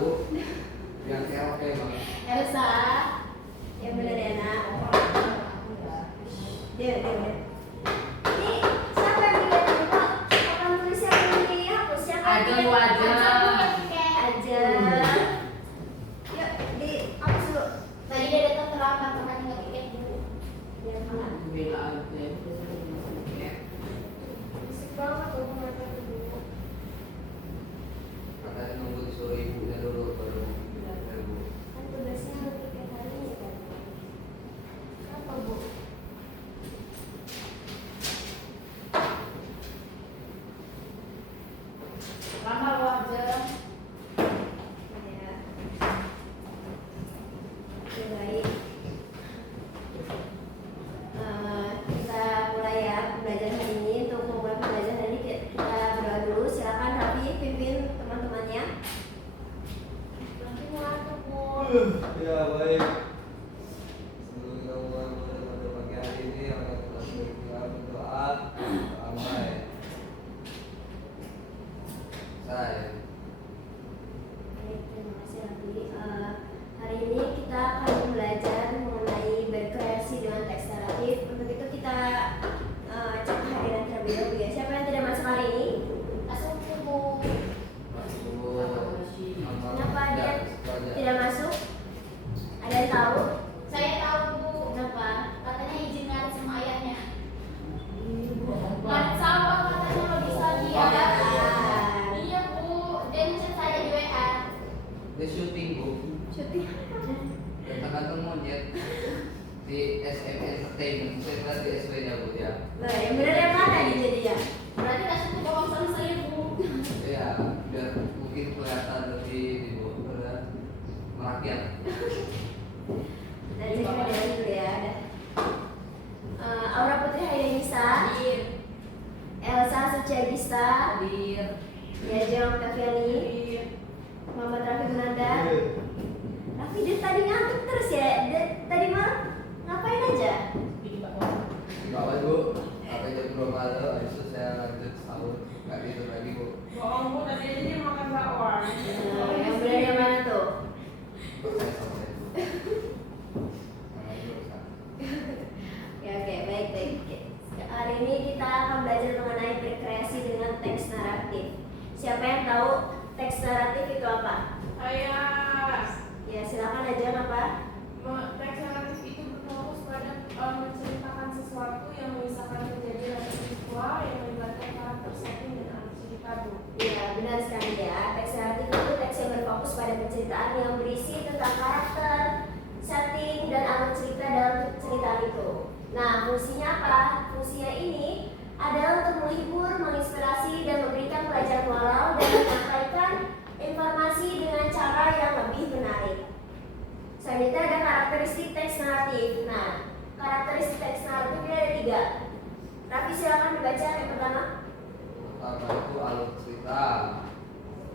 Bu. Yang oke banget. Elsa. Yang benar ya nak. Dia. Ini siapa yang bikin itu? Papan tulis siapa yang dihapus? Siapa yang Aja bikin? lu aja. Aja. Yuk dihapus dulu. Tadi dia datang terlambat makanya nggak bikin dulu. Biar makan. Bela aja. Musik banget tuh mereka dulu. Katanya nunggu disuruh ibunya dulu baru. Kan tugasnya harus bikin hari ini kan. Kenapa Bu? Lama lu aja. Ya. Oke, baik. Kita mulai ya pembelajaran hari ini. Untuk memulai pembelajaran hari ini kita berdoa dulu. Silakan Rafi pimpin teman-temannya. Nanti ngantuk Bu. Ya baik. Sebelum kita mulai pada pagi hari ini, akan kita berdoa ramai. Saya. Baik, terima kasih Rafi. Hari ini kita akan belajar mengenai berkreasi dengan teks naratif. Untuk itu kita cek kehadiran terlebih dahulu ya. Siapa yang tidak masuk hari ini? Langsung Bu. Kenapa dia tidak masuk? Ada yang tahu? Saya tahu Bu. Kenapa? Katanya izin ngarit sama ayahnya. Ngarit sawah katanya lo bisa dia. Iya Bu. Dia ngechat saya di WA. Dia syuting Bu. Syuting. Katakan monyet di SM Entertainment. Saya lihat di SW nya Bu ya. Nah, yang benar yang mana nih jadi ya? Berarti langsung ke bawah sana saya Bu. Ya, biar mungkin kelihatan lebih di bawah merakyat. Dan cek kehadiran dulu ya. Aura Putri Hayanisa, Hadir. Elsa Suciagista, Hadir. Yajeng Octaviani, Hadir. Muhammad Rafi Gunanda. Rafi dia tadi ngantuk terus ya. Dia tadi malam ngapain aja? Di bawah. Di bawah Bu. Sampai jam 2 malam, habis itu saya lanjut sahur. Nggak tidur lagi Bu. Bohong Bu, tadi aja dia makan bakwan. Yang benar yang mana tuh? Saya sampai. Namanya urusan. Ya oke, baik. Hari ini kita akan belajar mengenai berkreasi dengan teks naratif. Siapa yang tahu teks naratif itu apa? Ayah, Ya silakan aja apa? teks naratif itu berfokus pada menceritakan sesuatu yang mengisahkan kejadian atau peristiwa yang melibatkan karakter setting dan alur cerita Bu. Iya benar sekali ya. Teks naratif itu teks yang berfokus pada penceritaan yang berisi tentang karakter, setting, dan alur cerita dalam ceritaan itu. Nah fungsinya apa? Fungsinya ini adalah untuk menghibur, menginspirasi, dan memberikan pelajaran moral dan menyampaikan informasi dengan cara yang lebih menarik. Selanjutnya ada karakteristik teks naratif. Nah, karakteristik teks naratif ini ada 3. Raffi silakan dibaca yang pertama. Pertama itu alur cerita.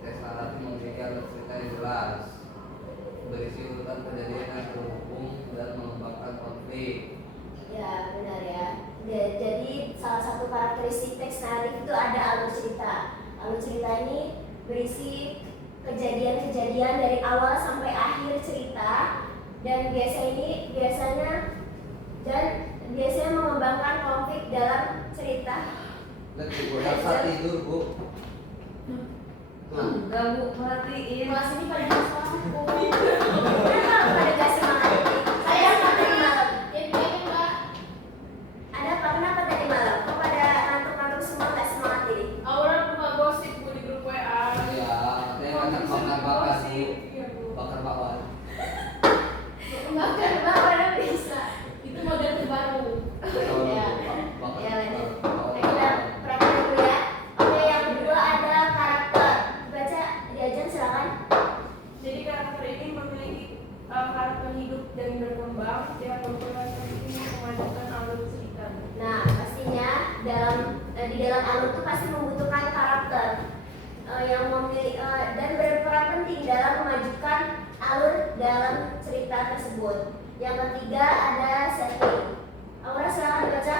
Teks naratif memiliki alur cerita yang jelas, berisi urutan kejadian yang terhubung dan mengembangkan konflik. Ya, benar ya. Jadi salah satu karakteristik teks naratif itu ada alur cerita. Alur cerita ini berisi kejadian-kejadian dari awal sampai akhir cerita dan biasanya mengembangkan konflik dalam cerita. Lagi Bu, Elsa tidur Bu. Tuh. Enggak Bu, perhatiin. Kelas ini pada masalah Bu. Kenapa pada gak semangat ini? Saya tadi malam. Ya biarin Mbak. Ada apa? Kenapa tadi malam? Kok pada ngantuk-ngantuk semua gak semangat ini? Aura buka gosip Bu di grup WA. Ya, katanya akan bakar-bakar Bu. Iya Bu. Bakar bakwan. Bahkan mana bisa? Itu model terbaru. Ya. Bakar Ya, lanjut. bakwan. Kita perhatikan dulu ya. Oke, yang kedua ada karakter. Baca diajar silakan. Jadi karakter ini memiliki karakter hidup dan berkembang yang berperan penting memajukan alur cerita. Nah, pastinya di dalam alur itu pasti membutuhkan karakter yang memiliki dan berperan penting dalam memajukan alur dalam cerita tersebut. Yang ketiga ada setting. Aura silakan baca.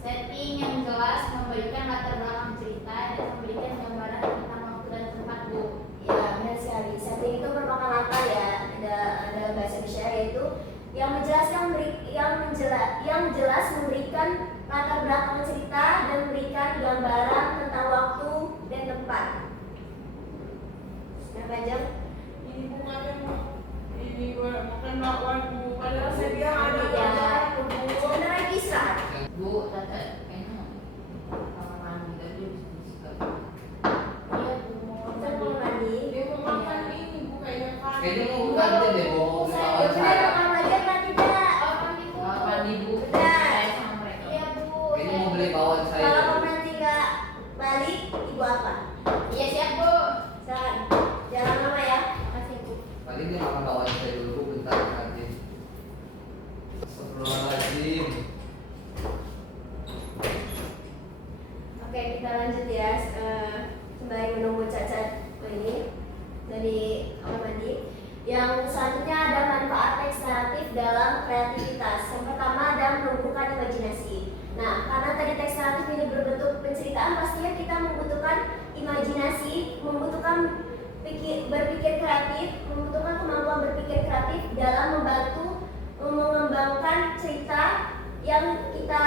Setting yang jelas memberikan latar belakang cerita dan memberikan gambaran tentang waktu dan tempat Bu. Ya, benar sekali. Setting yaitu yang jelas memberikan latar belakang cerita dan memberikan gambaran tentang waktu dan tempat. Siapa aja? Ini bukannya ini gue makan bakwan bu. Padahal saya bilang ada Ya, bakwan bu. sebentar lagi istirahat. Bu, tante, kayaknya kamar mandi tadi bisa. Iya bu. Kita mau mandi. Dia mau makan ini bu kayaknya kan. Kayaknya mau ganti deh bawa Ya lawan benar, saya. kamar mandi apa tidak? Apa nih bu? Kamar mandi bu. Benar. Saya sama mereka. Iya bu. Kayaknya mau beli bawaan saya. Kalau kamu nanti nggak balik, ibu apa? Iya siap bu. Silakan. Jangan lama ya. Makasih bu. Paling dia makan bawaan saya dulu bentar nanti. Astagfirullahaladzim. Oke, kita lanjut ya. Sembari menunggu Cacat ini dari kamar mandi. Yang selanjutnya ada manfaat teks naratif dalam kreativitas. Yang pertama ada menumbuhkan imajinasi. Nah, karena tadi teks naratif ini berbentuk penceritaan, pastinya kita membutuhkan imajinasi, membutuhkan berpikir kreatif, membutuhkan kemampuan berpikir kreatif dalam membantu mengembangkan cerita yang kita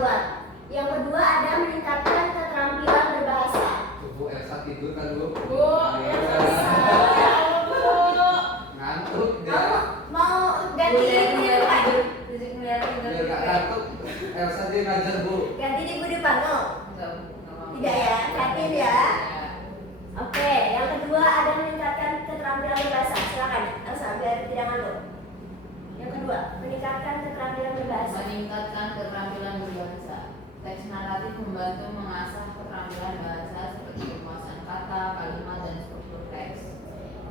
buat. Yang kedua ada meningkatkan keterampilan berbahasa. Bu Elsa tidur kan bu? Bu, ya Elsa. bu. Ngantuk dia. Kamu mau ganti di depan? Biar gak ngantuk. Elsa dia ngajar bu. Ganti di depan, no? Tidak ya, perhatiin ya. Oke, yang kedua ada meningkatkan keterampilan berbahasa. Silakan, Elsa, biar tidak ngantuk. Yang kedua, meningkatkan keterampilan berbahasa. Meningkatkan keterampilan berbahasa. Teks naratif membantu mengasah keterampilan bahasa seperti penguasaan kata, kalimat, dan struktur teks.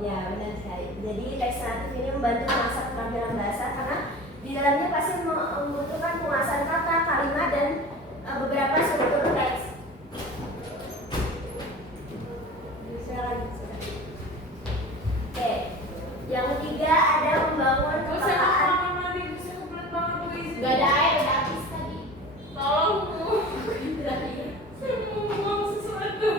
Ya, benar sekali. Jadi teks naratif ini membantu mengasah keterampilan bahasa karena di dalamnya pasti membutuhkan penguasaan kata, kalimat, dan beberapa struktur teks. Silakan. Oke, yang ketiga ada membangun Bu, saya mau kepekaan. makan mandi. Bu, saya kebelet banget bu izin. Gak ada air udah habis tadi. Tolong bu. Saya mau buang sesuatu.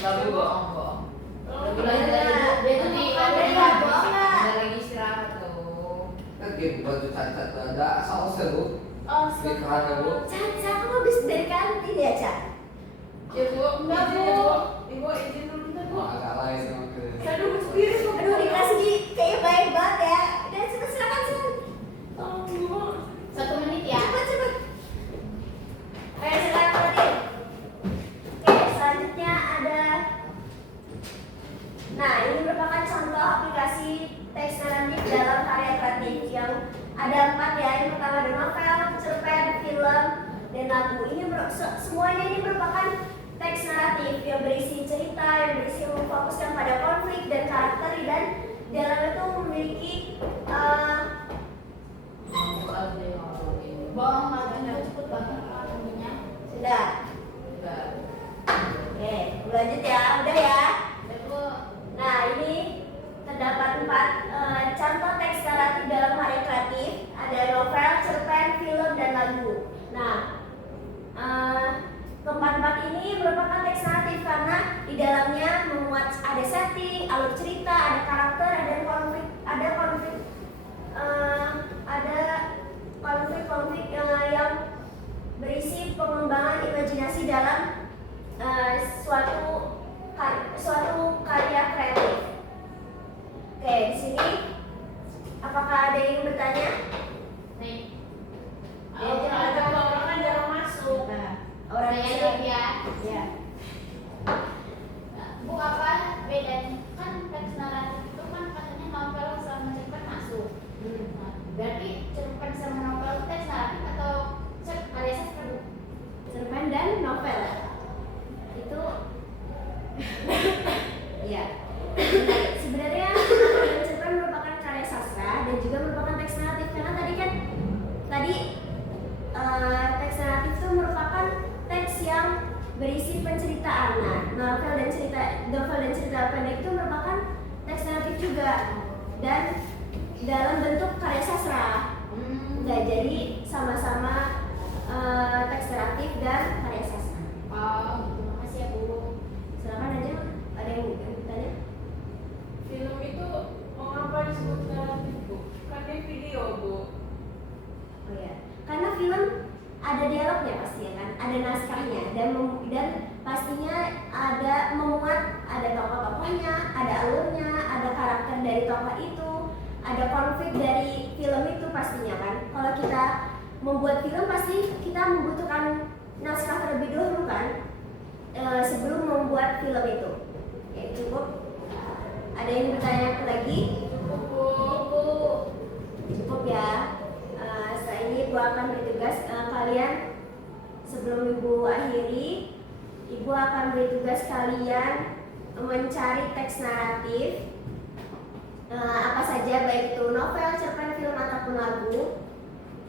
Baru bohong. Tolong. Mulai dari Dia tuh nanti bukan ada dari lagi bohong, Kak. ada lagi istirahat tuh. Kan game baju Cacat tuh ada sausnya bu. Oh, Di keran ya bu. Caca, kamu habis dari kantin ya, Caca? Ya bu, Enggak, izin Bu. ya bu. Ibu izin dulu bentar bu. Wah agak lain sama Saya duduk sendiri bu. Aduh, di kelas G kayaknya baik banget ya. Udah, cepet silakan. Tolong bu. 1 menit ya. Cepet. Ayo silakan Fatin. Oke, selanjutnya ada. Nah, ini merupakan contoh aplikasi teks naratif dalam karya kreatif yang ada 4 ya. Yang pertama ada novel, cerpen, film, dan lagu. Semuanya ini merupakan teks naratif yang berisi cerita, yang berisi memfokuskan pada konflik dan karakter, dan dalamnya itu memiliki Bohong nggak cepet banget ininya. sudah. Oke, lanjut ya, udah ya. Udah bu. Nah, ini terdapat 4 contoh teks naratif dalam karya kreatif. Ada novel, cerpen, film, dan lagu. Nah, keempat-empat ini merupakan teks naratif karena di dalamnya memuat ada setting, alur cerita, ada karakter, ada konflik yang berisi pengembangan imajinasi dalam suatu karya kreatif. Oke, di sini apakah ada yang bertanya? Nih. Kalau ada orang kan jarang masuk. Nah, orang Saya yang jawab ya. ya. Bu apa bedanya? Kan teks naratif itu kan katanya novel sama cerpen masuk. Nah, berarti cerpen sama novel itu teks naratif atau karya sastra bu? Cerpen dan novel itu ya. Sebenarnya novel dan cerpen merupakan karya sastra dan juga merupakan teks naratif karena tadi teks naratif itu merupakan teks yang berisi penceritaan. Nah, novel dan cerita pendek itu merupakan teks naratif juga dan dalam bentuk karya sastra. Nah, jadi sama-sama teks naratif dan karya sastra. Oh, gitu. Makasih ya bu. Silakan aja, ada yang bertanya? Film itu mengapa disebut tiongkok itu ada konflik dari film itu pastinya kan. Kalau kita membuat film pasti kita membutuhkan naskah terlebih dahulu kan, sebelum membuat film itu. Ya, cukup. Ada yang bertanya lagi? Cukup ya. Setelah ini Ibu akan bertugas kalian, sebelum Ibu akhiri, Ibu akan beri tugas kalian mencari teks naratif apa saja, baik itu novel, cerpen, film ataupun lagu.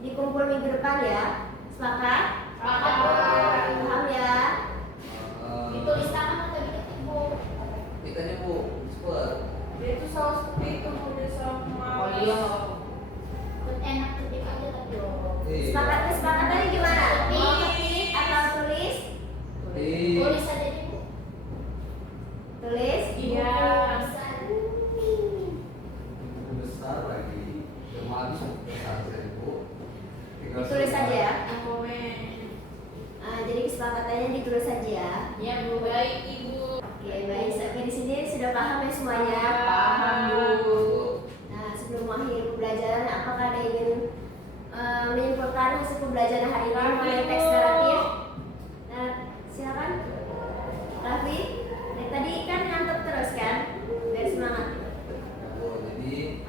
Dikumpul minggu depan ya. Sepakat? Paham ya? Ditulis tangan atau diketik, Bu? Kitanya Bu, cepet. Dia itu selalu seperti itu, Bu. Dia selalu malas. Folio. Enak ketik aja tapi Iya. Kesepakatannya gimana? Ketik. Atau tulis? Tulis aja deh, Bu. Tulis? Iya. Besar lagi. Cuma habis besar dari Bu. Ditulis saja ya. Komen. Jadi kesepakatannya ditulis saja ya. Ya Bu, baik Ibu. Oke, baik. Sampai di sini sudah paham ya semuanya? Paham Bu. Nah, sebelum mengakhiri pembelajaran, apakah ada yang ingin menyimpulkan hasil pembelajaran hari ini mengenai teks naratif? Nah, silakan. Raffi, dari tadi kan ngantuk terus kan? Biar semangat. Oh, jadi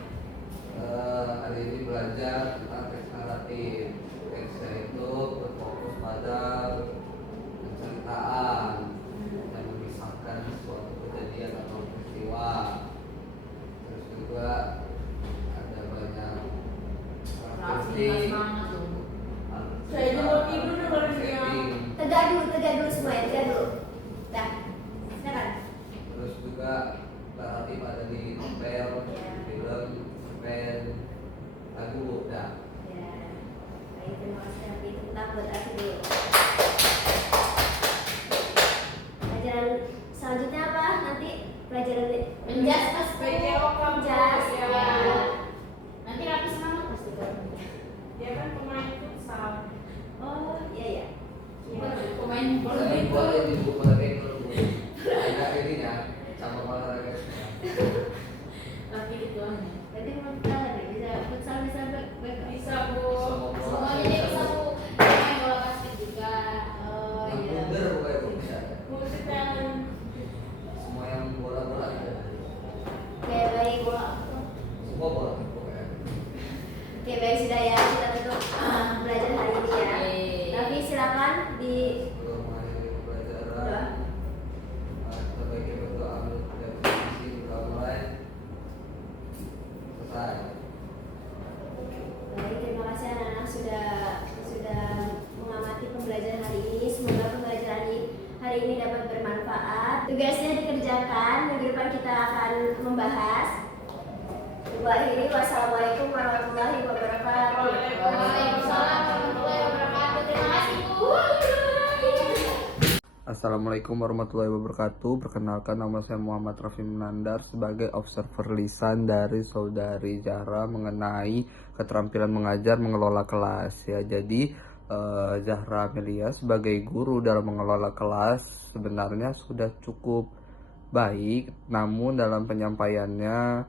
hari ini belajar tentang teks naratif. Teksnya itu berfokus pada penceritaan yang memisahkan suatu kejadian atau peristiwa. Terus juga ada banyak Raffi semangat tuh. Saya juga tidur dengerin dia. Tegak dulu semua ya, tegak dulu. Dah, silakan. Terus juga naratif ada di novel, film, cerpen, lagu, dah. Ya, baik, terima kasih Raffi. Tepuk tangan buat Raffi dulu. Pelajaran selanjutnya apa? Nanti pelajaran Menjas pas PJO kamu. Menjas, Ya. ya. Nanti Raffi semangat pasti kan. Dia kan pemain futsal. Oh, iya. Pemain bola. Jadi boleh dibuka lagi kalau Bu. Ada ininya, cabang olahraga. Raffi itu aja. Berarti mau kita bisa futsal, bisa Bisa, Bu. Semuanya dia bisa, Bu. Main bola basket juga. Oh Yang iya. blunder pokoknya Bu, bisa. Musik yang Semua yang bola-bola ada. Oke, baik. Semua bola pokoknya. Oke, baik, sudah ya. Kita tutup belajar hari ini ya. Yeay. Tapi silakan di Sebelum mengakhiri doa. pelajaran, kita bagi berdoa dulu dari sisi kita mulai selesai. Baik, terima kasih anak-anak sudah mengamati pembelajaran hari ini. Semoga pembelajaran hari ini dapat bermanfaat. Tugasnya dikerjakan. Minggu depan kita akan membahas. Ibu akhiri, wassalamualaikum warahmatullahi wabarakatuh. Waalaikumsalam warahmatullahi wabarakatuh. Terima kasih, Bu. Assalamualaikum warahmatullahi wabarakatuh. Perkenalkan, nama saya Muhammad Raffi Menandar sebagai observer lisan dari Saudari Zahra mengenai keterampilan mengajar mengelola kelas ya. Jadi Zahra Amelia sebagai guru dalam mengelola kelas sebenarnya sudah cukup baik, namun dalam penyampaiannya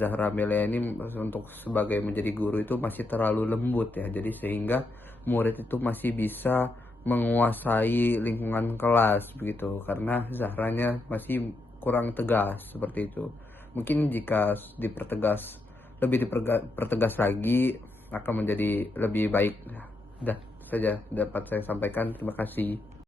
Zahra Amelia ini untuk sebagai menjadi guru itu masih terlalu lembut ya. Jadi sehingga murid itu masih bisa menguasai lingkungan kelas begitu, karena Zahranya masih kurang tegas seperti itu. Mungkin jika lebih dipertegas lagi akan menjadi lebih baik. Dah saja dapat saya sampaikan. Terima kasih.